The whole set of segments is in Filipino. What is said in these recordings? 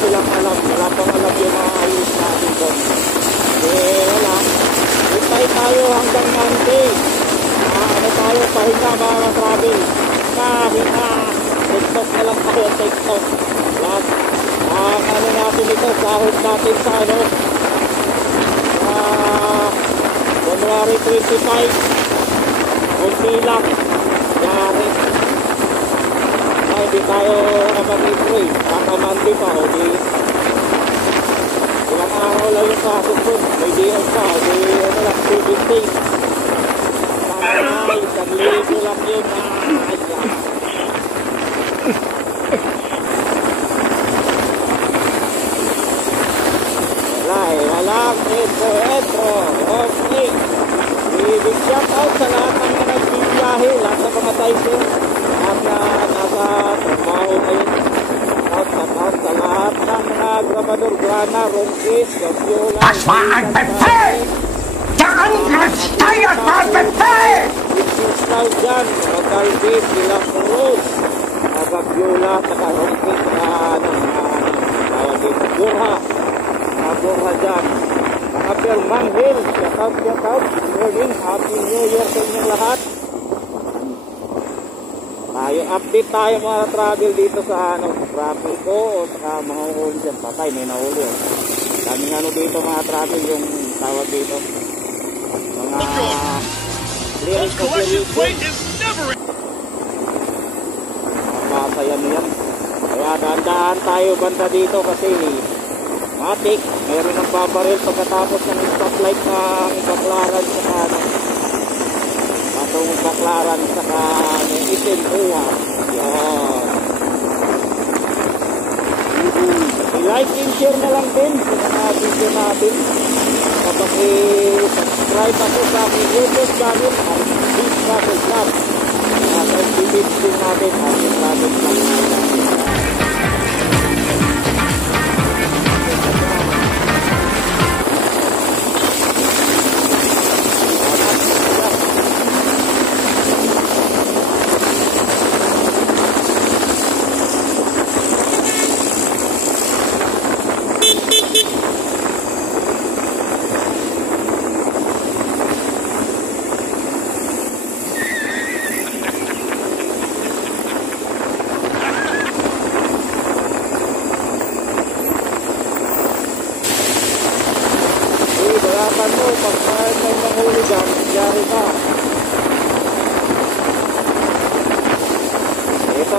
silang alam. Wala pang alam yung mga ayos natin doon. Wala. Hintay tayo hanggang Monday. Ano tayo, pahinga mga travel. Pahinga. TikTok na lang tayo, TikTok. Lahat. Ano natin ito, sahod natin sa ano. January 25. Kunti lang. Yari. Hindi tayo nakapag-enjoy. Baka Monday pa, o di ilang araw lang yung pasok doon. May day off pa, o di ano lang, 7 days. Ay, isang libo lang yun. Walang entro. Okay. Big shout out sa lahat ng mga nagbibiyahe, lahat ng mga typer. At nasa trabaho ngayon. Out sa lahat ng mga grabador, grana, ronkis, gabyola. Das war ein Befehl! Der Angriff steigert war Befehl! Isustau dyan, mga kalbit, ilang puros, mga gabyola, saka ronkis, mga burha. Mga burha dyan. Mga Permanghil, shout out. Good morning, happy new year sa inyong lahat. Update tayo mga travel dito sa traffic ko o sa mga uhuli dyan. Patay, may nahuli. Daming dito mga travel yung tawag dito. Mga clearance facilities. Makasaya niyan. Kaya dahan-dahan tayo banda dito kasi matik. Mayroon ng babaril pagkatapos ng stoplight ng Baklaran sa patong Baklaran sa itim uwa. Yan. I-like and share na lang din sa mga video natin. Kapag i-subscribe ako sa aking YouTube channel at Big Travel Club. At i-bibig din natin at Travel Club.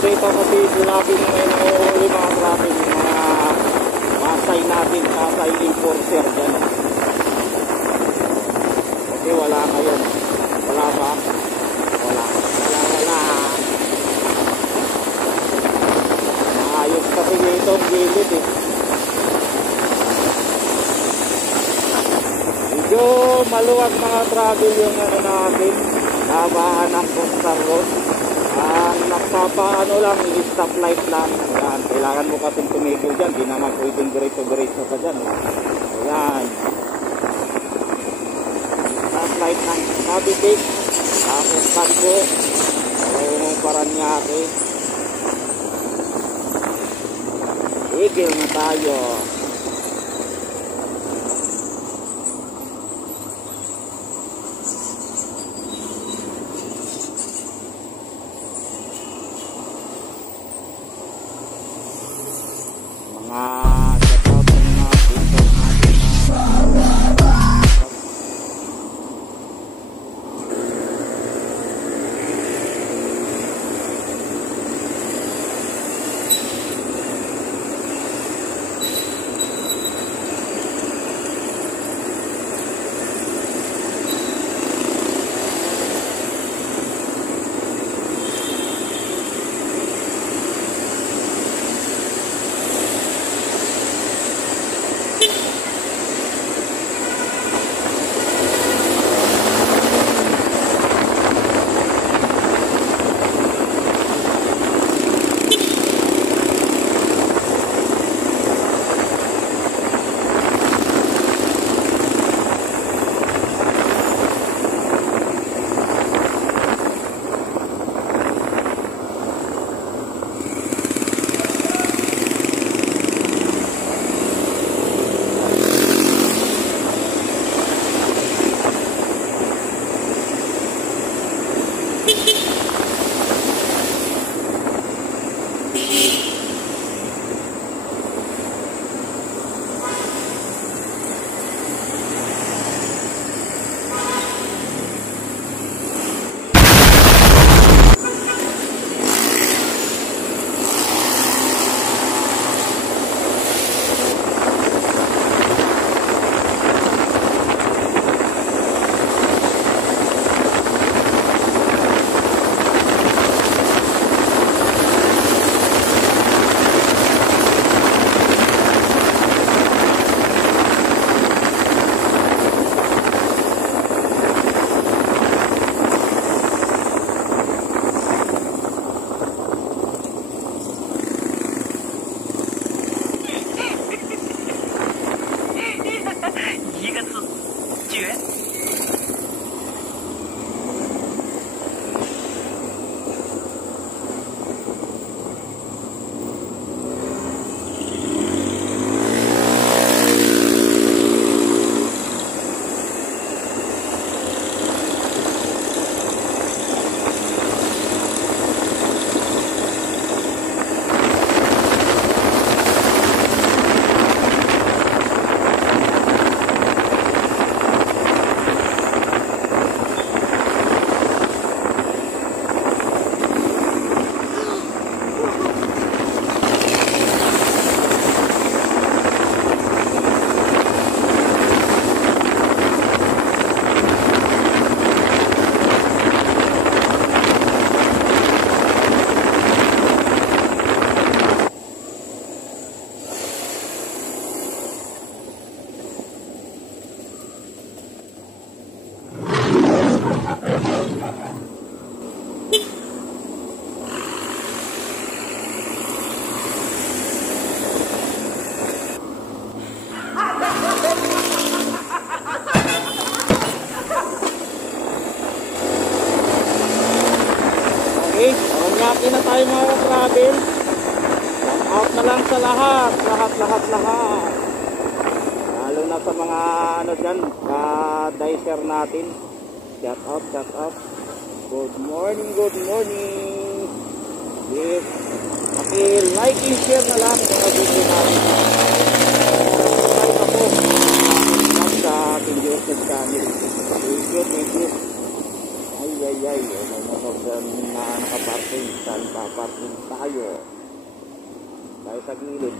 Dito kasi laging may nanguhuli mga traffic, mga masay natin, masay enforcer dyan. Kasi wala ngayon. Wala ba? Wala. Maayos kasi dito ang gilid eh. Medyo maluwag mga travel yung natin. Habaan ng Coastal Road. Nagpapaano lang, i-stoplight lang. Yan, kailangan mo kasing tumigil dyan. Di naman pwedeng diretso-diretso ka dyan. Yan. Stoplight ng Cavite. Tapos Tango. Parang Paranaque. Tigil na tayo. lang sa lahat. Lalo na sa mga ano dyan, dicer natin. Shout out. Good morning. Yes. Like and share na lang mga video natin. Subscribe ako sa ating YouTube channel. Thank you. Ay. Na nakaparking. Saan paparking tayo? Tayo sa gilid.